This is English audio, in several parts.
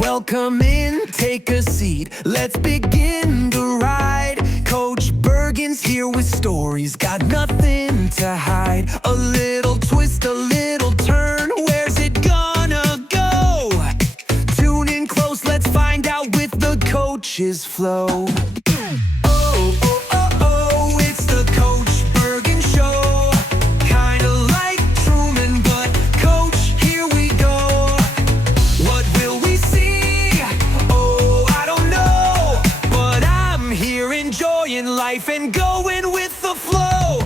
Welcome in, take a seat. Let's begin the ride. Coach Bergen's here with stories, got nothing to hide. A little twist, a little turn, where's it gonna go? Tune in close, let's find out with the coach's flow. Oh, oh, oh, oh, it's the Coach Bergen Show. Kinda like Truman, but Coach, here we go. What will we see? Oh, I don't know. But I'm here enjoying life and going with the flow.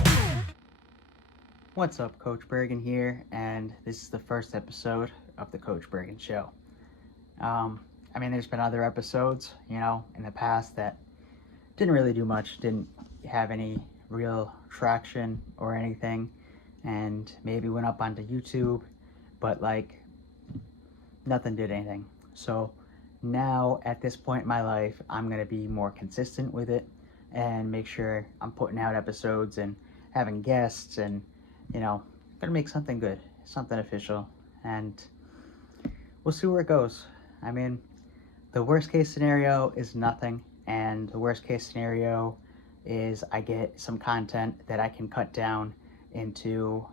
What's up, Coach Bergen here, and this is the first episode of the Coach Bergen Show. There's been other episodes, in the past that didn't really do much, didn't have any real traction or anything, and maybe went up onto YouTube, but nothing did anything. So now at this point in my life, I'm going to be more consistent with it and make sure I'm putting out episodes and having guests and, gonna make something good, something official, and we'll see where it goes. The worst case scenario is nothing, and the worst case scenario is I get some content that I can cut down into,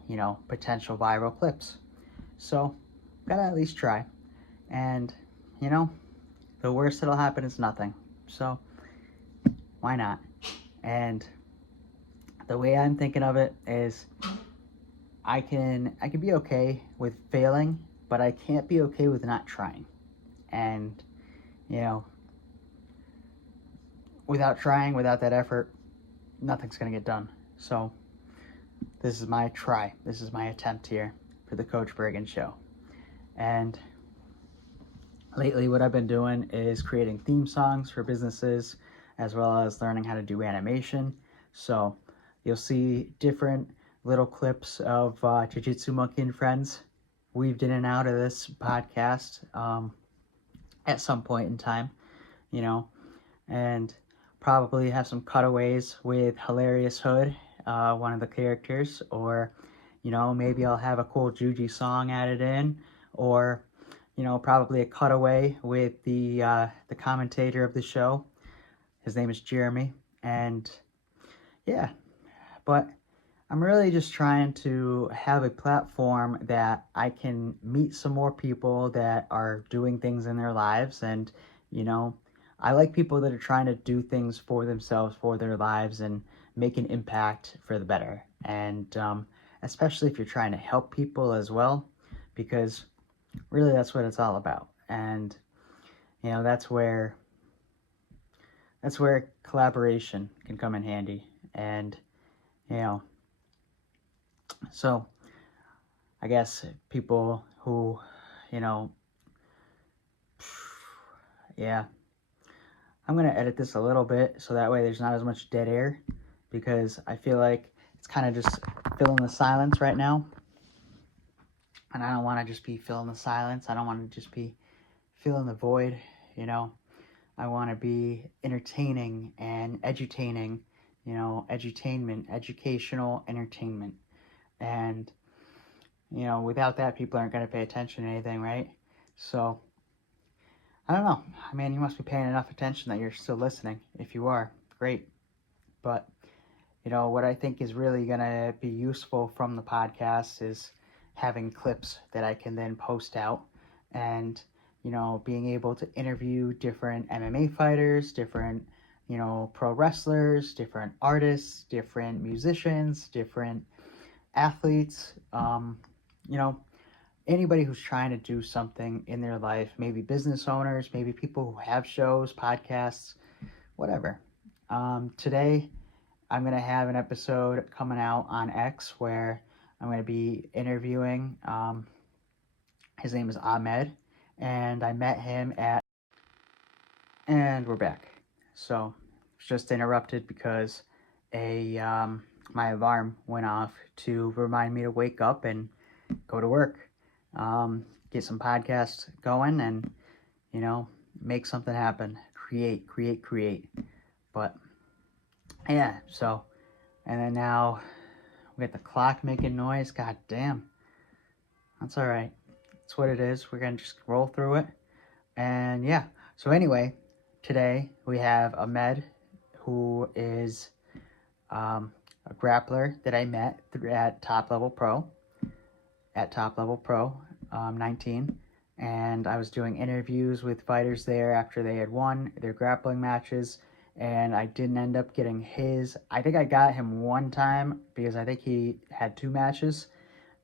potential viral clips. So, gotta at least try. And, the worst that'll happen is nothing. So, why not? And the way I'm thinking of it is I can be okay with failing, but I can't be okay with not trying. And, without trying, without that effort, nothing's going to get done. So this is my try. This is my attempt here for the Coach Bergen Show. And lately what I've been doing is creating theme songs for businesses, as well as learning how to do animation. So you'll see different little clips of Jiu-Jitsu Monkey and Friends weaved in and out of this podcast at some point in time, and probably have some cutaways with Hilarious Hood, one of the characters, or, maybe I'll have a cool Juji song added in, or, probably a cutaway with the commentator of the show. His name is Jeremy, and yeah, but I'm really just trying to have a platform that I can meet some more people that are doing things in their lives. And, I like people that are trying to do things for themselves, for their lives, and make an impact for the better. And especially if you're trying to help people as well, because really that's what it's all about. And, that's where collaboration can come in handy. And, so I guess people who, I'm going to edit this a little bit so that way there's not as much dead air, because I feel like it's kind of just filling the silence right now. And I don't want to just be filling the silence. I don't want to just be filling the void, I want to be entertaining and edutaining, edutainment, educational entertainment. And, without that, people aren't going to pay attention to anything, right? So, I don't know. You must be paying enough attention that you're still listening. If you are, great. But, what I think is really going to be useful from the podcast is having clips that I can then post out, and, being able to interview different MMA fighters, different, pro wrestlers, different artists, different musicians, different athletes, anybody who's trying to do something in their life, maybe business owners, maybe people who have shows, podcasts, whatever. Today, I'm going to have an episode coming out on X where I'm going to be interviewing, his name is Ahmed, and I met him and we're back. So, it's just interrupted because my alarm went off to remind me to wake up and go to work, get some podcasts going, and, make something happen, create. But, yeah, so, and then now we got the clock making noise. God damn. That's all right. That's what it is. We're going to just roll through it. And yeah, so anyway, today we have Ahmed, who is a grappler that I met at Top Level Pro 19. And I was doing interviews with fighters there after they had won their grappling matches. And I didn't end up getting his. I think I got him one time because I think he had two matches.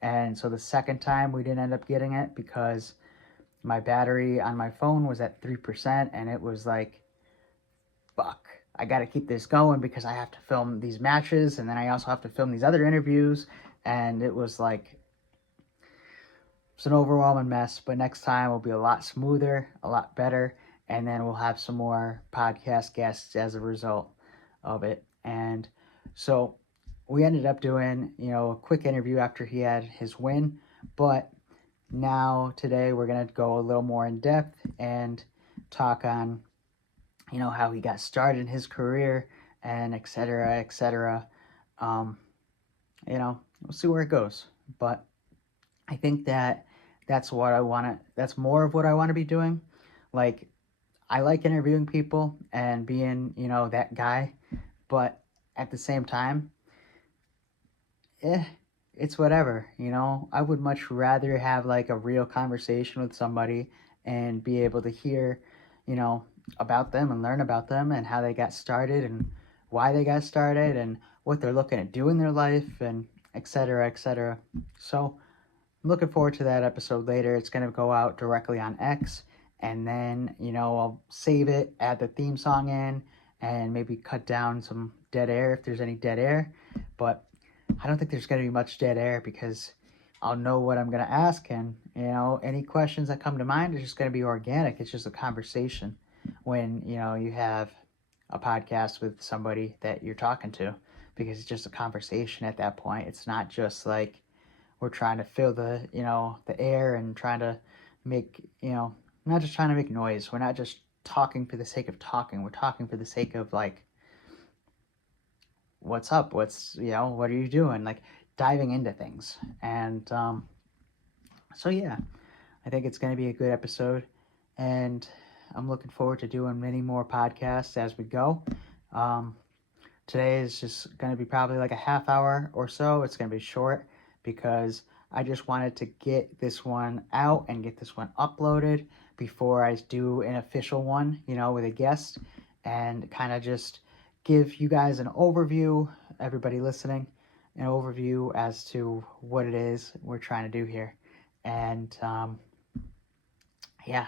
And so the second time we didn't end up getting it because my battery on my phone was at 3%, and it was like, fuck, I got to keep this going because I have to film these matches, and then I also have to film these other interviews. And it was like, it's an overwhelming mess, but next time will be a lot smoother, a lot better, and then we'll have some more podcast guests as a result of it. And so we ended up doing, a quick interview after he had his win, but now today we're going to go a little more in depth and talk on, how he got started in his career and et cetera, et cetera. We'll see where it goes, but I think that's what I want to, that's more of what I want to be doing. Like, I like interviewing people and being, that guy, but at the same time, it's whatever, I would much rather have like a real conversation with somebody and be able to hear, you know, about them and learn about them and how they got started and why they got started and what they're looking to do in their life and et cetera, et cetera. So I'm looking forward to that episode later. It's going to go out directly on X, and then, I'll save it, add the theme song in, and maybe cut down some dead air if there's any dead air. But I don't think there's going to be much dead air because I'll know what I'm going to ask, and, any questions that come to mind are just going to be organic. It's just a conversation when, you have a podcast with somebody that you're talking to, because it's just a conversation at that point. It's not just like we're trying to fill the the air and trying to make not just trying to make noise. We're not just talking for the sake of talking. We're talking for the sake of like, what's up, what's what are you doing, like diving into things. And so yeah, I think it's going to be a good episode, and I'm looking forward to doing many more podcasts as we go. Today is just going to be probably like a half hour or so. It's going to be short because I just wanted to get this one out and get this one uploaded before I do an official one, with a guest, and kind of just give you guys an overview, everybody listening, an overview as to what it is we're trying to do here. And yeah,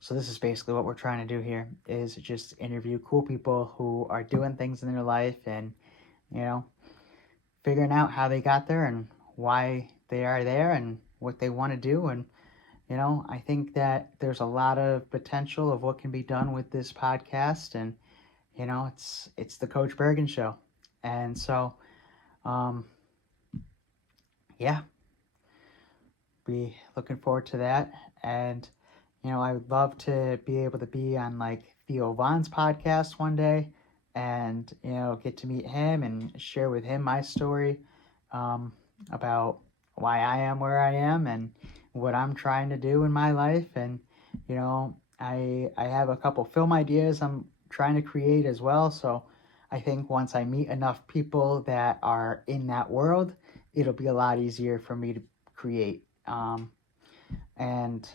so this is basically what we're trying to do here, is just interview cool people who are doing things in their life and, figuring out how they got there and why they are there and what they want to do. And, I think that there's a lot of potential of what can be done with this podcast. And, it's the Coach Bergen Show. And so, yeah, be looking forward to that. And, I would love to be able to be on like Theo Vaughn's podcast one day and, get to meet him and share with him my story about why I am where I am and what I'm trying to do in my life. And, I have a couple film ideas I'm trying to create as well. So I think once I meet enough people that are in that world, it'll be a lot easier for me to create. And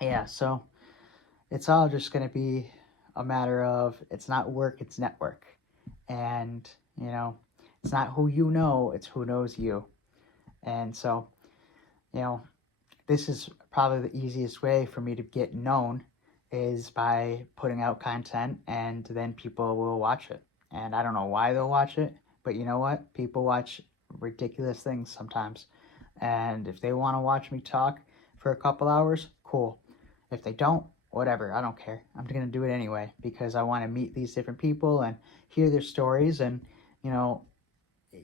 yeah, so it's all just going to be a matter of, it's not work, it's network. And, it's not who you know, it's who knows you. And so, this is probably the easiest way for me to get known, is by putting out content, and then people will watch it. And I don't know why they'll watch it, but you know what? People watch ridiculous things sometimes. And if they want to watch me talk for a couple hours, cool. If they don't, whatever, I don't care. I'm going to do it anyway because I want to meet these different people and hear their stories. And,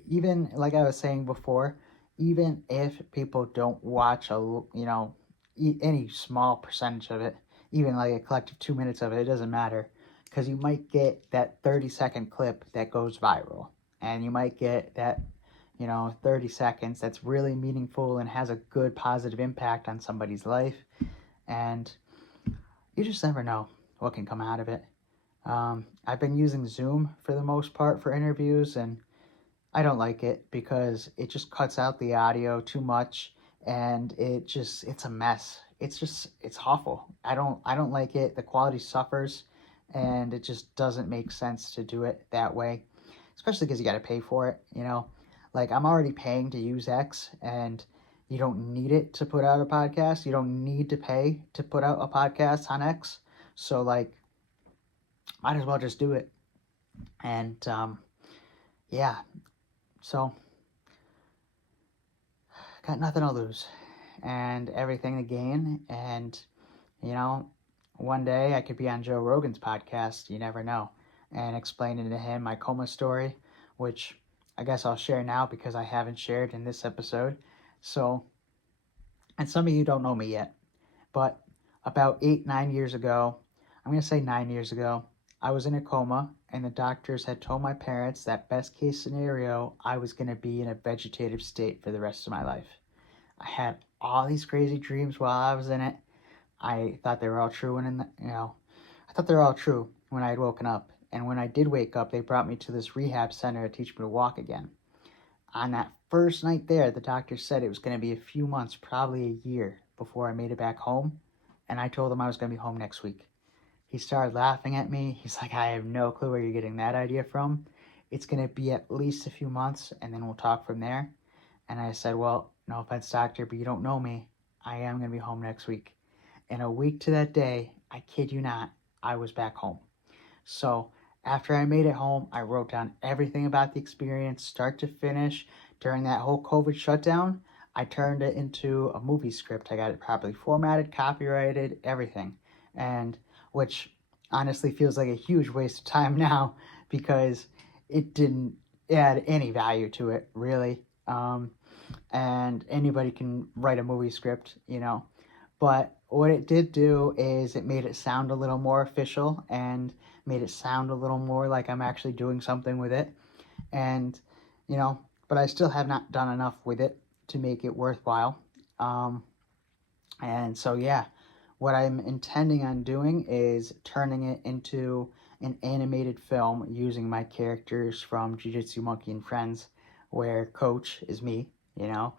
even like I was saying before, even if people don't watch any small percentage of it, even like a collective 2 minutes of it, it doesn't matter, because you might get that 30-second clip that goes viral, and you might get that 30 seconds that's really meaningful and has a good positive impact on somebody's life. And you just never know what can come out of it. I've been using Zoom for the most part for interviews, and I don't like it because it just cuts out the audio too much, and it's a mess. It's awful. I don't like it. The quality suffers, and it just doesn't make sense to do it that way, especially because you got to pay for it, you know. Like, I'm already paying to use X, and you don't need it to put out a podcast. You don't need to pay to put out a podcast on X. So, like, might as well just do it. And yeah, so got nothing to lose and everything to gain. And, you know, one day I could be on Joe Rogan's podcast, you never know, and explaining to him my coma story, which I guess I'll share now because I haven't shared in this episode. So, and some of you don't know me yet, but about 8, 9 years ago, I'm going to say 9 years ago, I was in a coma, and the doctors had told my parents that best case scenario, I was going to be in a vegetative state for the rest of my life. I had all these crazy dreams while I was in it. I thought they were all true, and I thought they were all true when I had woken up. And when I did wake up, they brought me to this rehab center to teach me to walk again. On that first night there, the doctor said it was going to be a few months, probably a year, before I made it back home. And I told him I was going to be home next week. He started laughing at me. He's like, I have no clue where you're getting that idea from. It's going to be at least a few months, and then we'll talk from there. And I said, well, no offense, doctor, but you don't know me. I am going to be home next week. And a week to that day, I kid you not, I was back home. So after I made it home, I wrote down everything about the experience, start to finish. During that whole COVID shutdown, I turned it into a movie script. I got it properly formatted, copyrighted, everything. And which honestly feels like a huge waste of time now because it didn't add any value to it, really. And anybody can write a movie script, you know. But what it did do is it made it sound a little more official and made it sound a little more like I'm actually doing something with it. And, you know, but I still have not done enough with it to make it worthwhile. And so, yeah, what I'm intending on doing is turning it into an animated film using my characters from Jiu-Jitsu Monkey and Friends, where Coach is me, you know,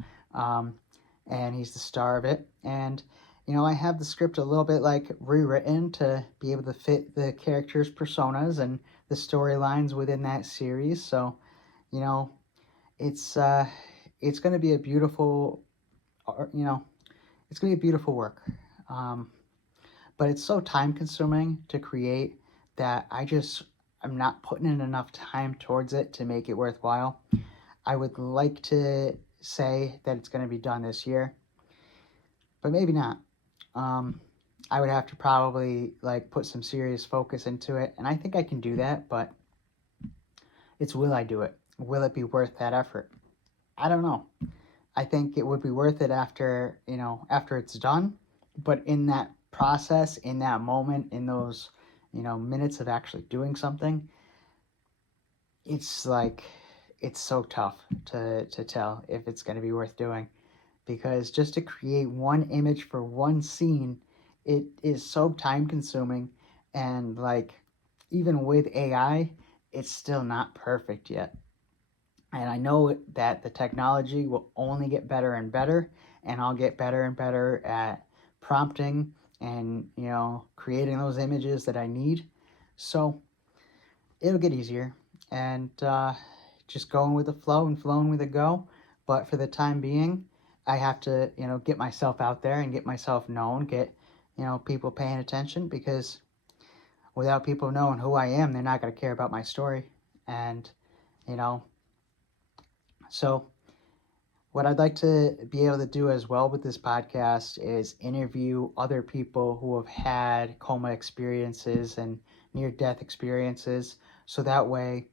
and he's the star of it. And, you know, I have the script a little bit like rewritten to be able to fit the characters' personas and the storylines within that series. So, you know, it's going to be a beautiful, you know, it's going to be a beautiful work. But it's so time consuming to create that I'm not putting in enough time towards it to make it worthwhile. I would like to say that it's going to be done this year, but maybe not. I would have to probably like put some serious focus into it, and I think I can do that, but it's, will I do it? Will it be worth that effort? I don't know. I think it would be worth it after it's done, but in that process, in that moment, in those, minutes of actually doing something, it's like, it's so tough to tell if it's going to be worth doing, because just to create one image for one scene, it is so time consuming, and like, even with AI, it's still not perfect yet. And I know that the technology will only get better and better, and I'll get better and better at prompting and, creating those images that I need. So it'll get easier, and just going with the flow and flowing with the go. But for the time being, I have to, get myself out there and get myself known, get, people paying attention, because without people knowing who I am, they're not going to care about my story. And, so what I'd like to be able to do as well with this podcast is interview other people who have had coma experiences and near-death experiences. So that way,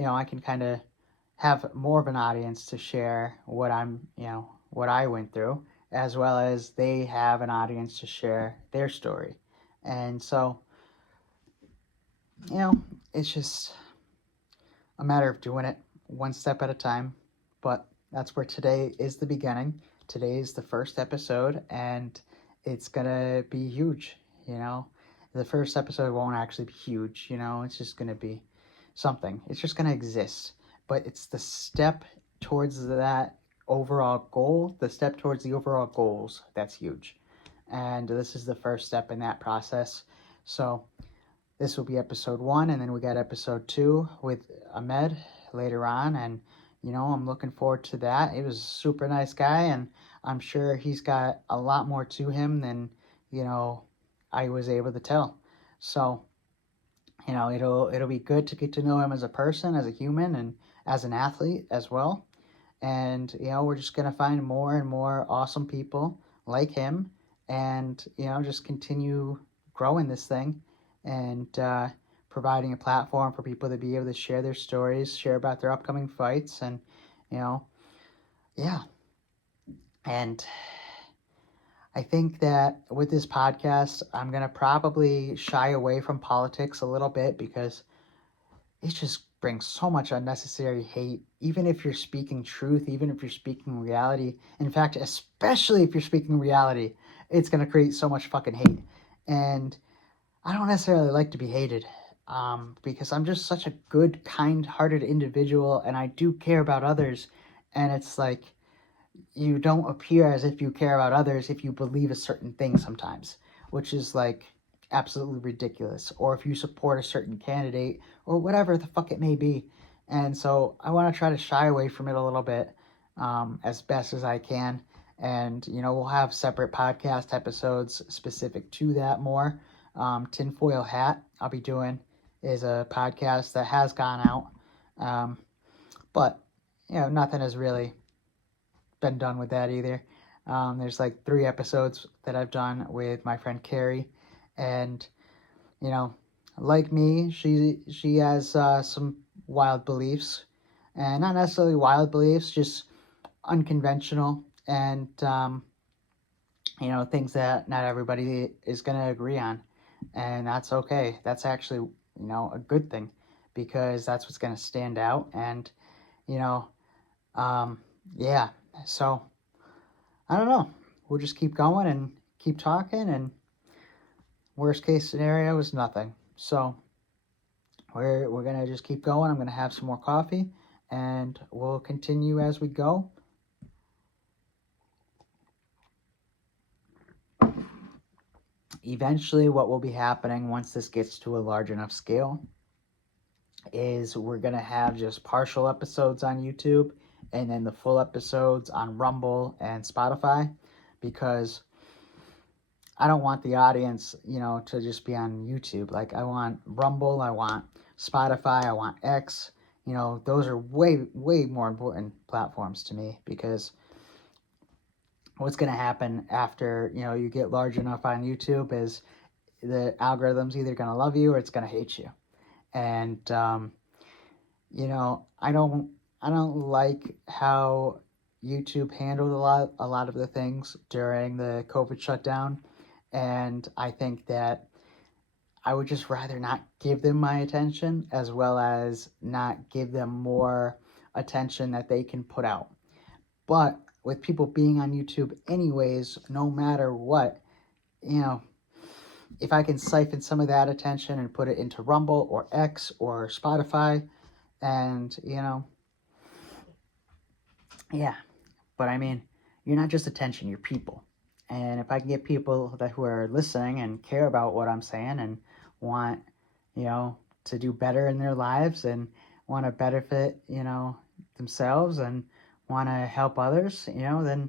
I can kind of have more of an audience to share what what I went through, as well as they have an audience to share their story. And so, it's just a matter of doing it one step at a time. But that's where today is the beginning. Today is the first episode, and it's gonna be huge. The first episode won't actually be huge, it's just going to be something. It's just going to exist. But it's the step towards that overall goal, the step towards the overall goals, that's huge. And this is the first step in that process. So this will be episode 1, and then we got episode 2 with Ahmed later on, and I'm looking forward to that. He was a super nice guy, and I'm sure he's got a lot more to him than I was able to tell. So it'll be good to get to know him as a person, as a human, and as an athlete as well. And we're just gonna find more and more awesome people like him, and just continue growing this thing, and providing a platform for people to be able to share their stories, share about their upcoming fights, and yeah. And I think that with this podcast, I'm going to probably shy away from politics a little bit, because it just brings so much unnecessary hate, even if you're speaking truth, even if you're speaking reality. In fact, especially if you're speaking reality, it's going to create so much fucking hate. And I don't necessarily like to be hated, because I'm just such a good, kind-hearted individual, and I do care about others. And it's like, you don't appear as if you care about others if you believe a certain thing sometimes, which is like absolutely ridiculous. Or if you support a certain candidate, or whatever the fuck it may be. And so I want to try to shy away from it a little bit, as best as I can. And we'll have separate podcast episodes specific to that more. Tinfoil Hat I'll be doing is a podcast that has gone out, but nothing has really been done with that either. There's like 3 episodes that I've done with my friend Carrie, and like me, she has some wild beliefs, and not necessarily wild beliefs, just unconventional, and things that not everybody is going to agree on, and that's okay. That's actually a good thing, because that's what's going to stand out. And yeah, so I don't know, we'll just keep going and keep talking, and worst case scenario is nothing. So we're gonna just keep going. I'm gonna have some more coffee, and we'll continue as we go. Eventually, what will be happening once this gets to a large enough scale is we're gonna have just partial episodes on YouTube, and then the full episodes on Rumble and Spotify, because I don't want the audience, to just be on YouTube. Like, I want Rumble, I want Spotify, I want X. Those are way, way more important platforms to me, because what's going to happen after, you get large enough on YouTube is the algorithm's either going to love you or it's going to hate you. And, I don't like how YouTube handled a lot of the things during the COVID shutdown. And I think that I would just rather not give them my attention, as well as not give them more attention that they can put out. But with people being on YouTube anyways, no matter what, if I can siphon some of that attention and put it into Rumble or X or Spotify, and, yeah. But I mean, you're not just attention, you're people. And if I can get people who are listening and care about what I'm saying, and want, to do better in their lives, and want to benefit, themselves, and want to help others, then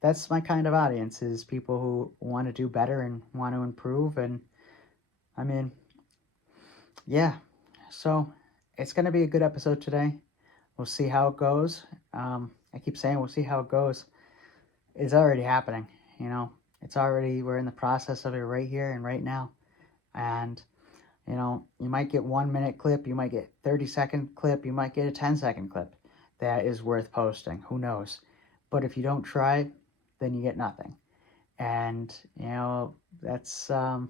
that's my kind of audience, is people who want to do better and want to improve. And I mean, yeah, so it's going to be a good episode today. We'll see how it goes. I keep saying we'll see how it goes. It's already happening, we're in the process of it right here and right now. And, you might get 1-minute clip, you might get 30-second clip, you might get a 10-second clip that is worth posting. Who knows? But if you don't try, then you get nothing. And, that's, I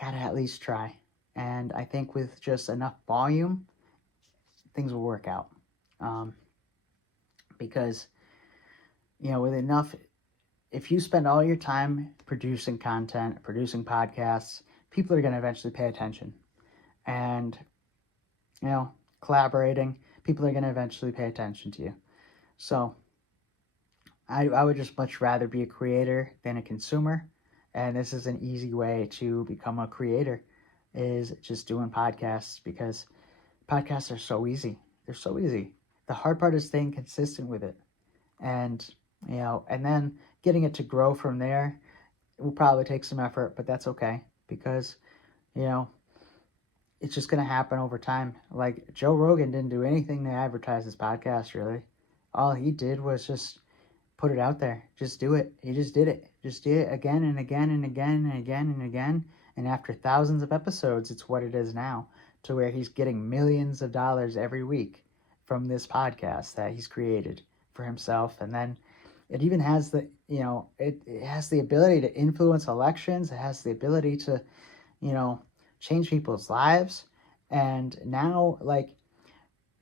gotta at least try. And I think with just enough volume, things will work out. Because, with enough, if you spend all your time producing content, producing podcasts, people are going to eventually pay attention. And, collaborating, people are going to eventually pay attention to you. So I would just much rather be a creator than a consumer. And this is an easy way to become a creator, is just doing podcasts, because podcasts are so easy. They're so easy. The hard part is staying consistent with it. And, and then getting it to grow from there will probably take some effort, but that's okay, because, it's just going to happen over time. Like, Joe Rogan didn't do anything to advertise his podcast, really. All he did was just put it out there. Just do it. He just did it. Just did it again and again and again and again and again. And after thousands of episodes, it's what it is now, to where he's getting millions of dollars every week from this podcast that he's created for himself. And then it even has the, it has the ability to influence elections. It has the ability to, change people's lives. And now, like,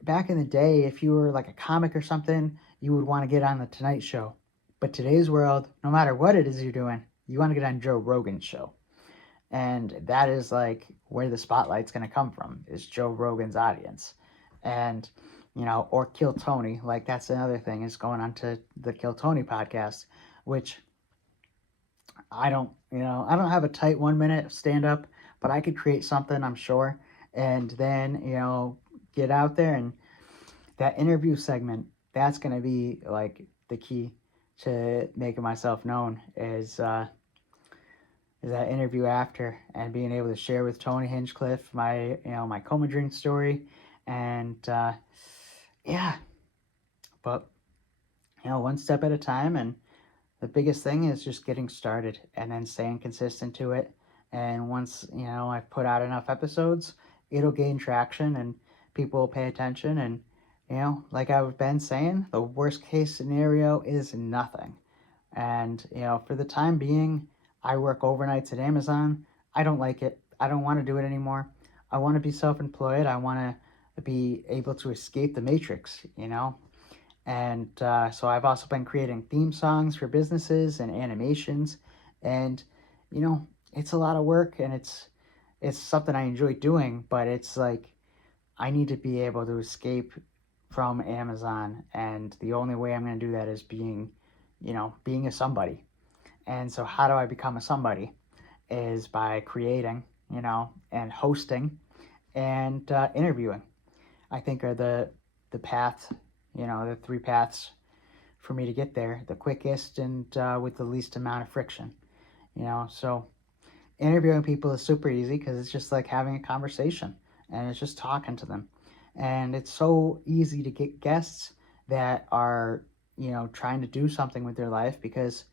back in the day, if you were like a comic or something, you would want to get on the Tonight Show. But today's world, no matter what it is you're doing, you want to get on Joe Rogan's show. And that is like where the spotlight's going to come from, is Joe Rogan's audience. And, or Kill Tony, like that's another thing, is going on to the Kill Tony podcast, which I don't have a tight 1 minute stand up, but I could create something, I'm sure. And then, get out there, and that interview segment, that's going to be like the key to making myself known, is that interview after, and being able to share with Tony Hinchcliffe my my coma drink story. And but one step at a time. And the biggest thing is just getting started and then staying consistent to it. And once I've put out enough episodes, it'll gain traction and people will pay attention. And like I've been saying, the worst case scenario is nothing. And for the time being, I work overnights at Amazon. I don't like it. I don't want to do it anymore. I want to be self-employed. I want to be able to escape the matrix, And so I've also been creating theme songs for businesses and animations. And, it's a lot of work, and it's something I enjoy doing, but it's like I need to be able to escape from Amazon. And the only way I'm going to do that is being a somebody. And so how do I become a somebody? Is by creating, and hosting and interviewing. I think are the path, the three paths for me to get there, the quickest and with the least amount of friction. So interviewing people is super easy, because it's just like having a conversation, and it's just talking to them. And it's so easy to get guests that are, trying to do something with their life, because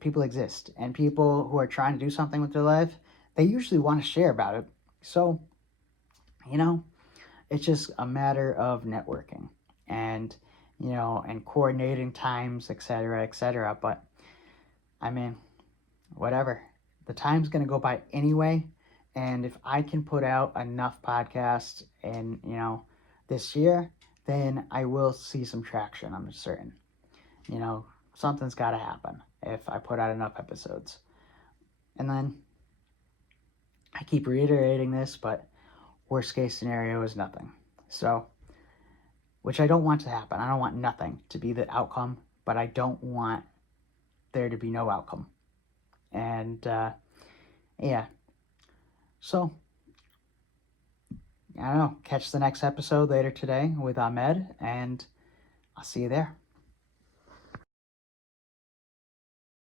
people exist, and people who are trying to do something with their life, they usually want to share about it. So, it's just a matter of networking and, and coordinating times, etc., etc. But I mean, whatever. The time's going to go by anyway. And if I can put out enough podcasts in, this year, then I will see some traction, I'm certain. Something's got to happen if I put out enough episodes. And then I keep reiterating this, but worst case scenario is nothing. So, which I don't want to happen. I don't want nothing to be the outcome, but I don't want there to be no outcome. And so I don't know, catch the next episode later today with Ahmed, and I'll see you there.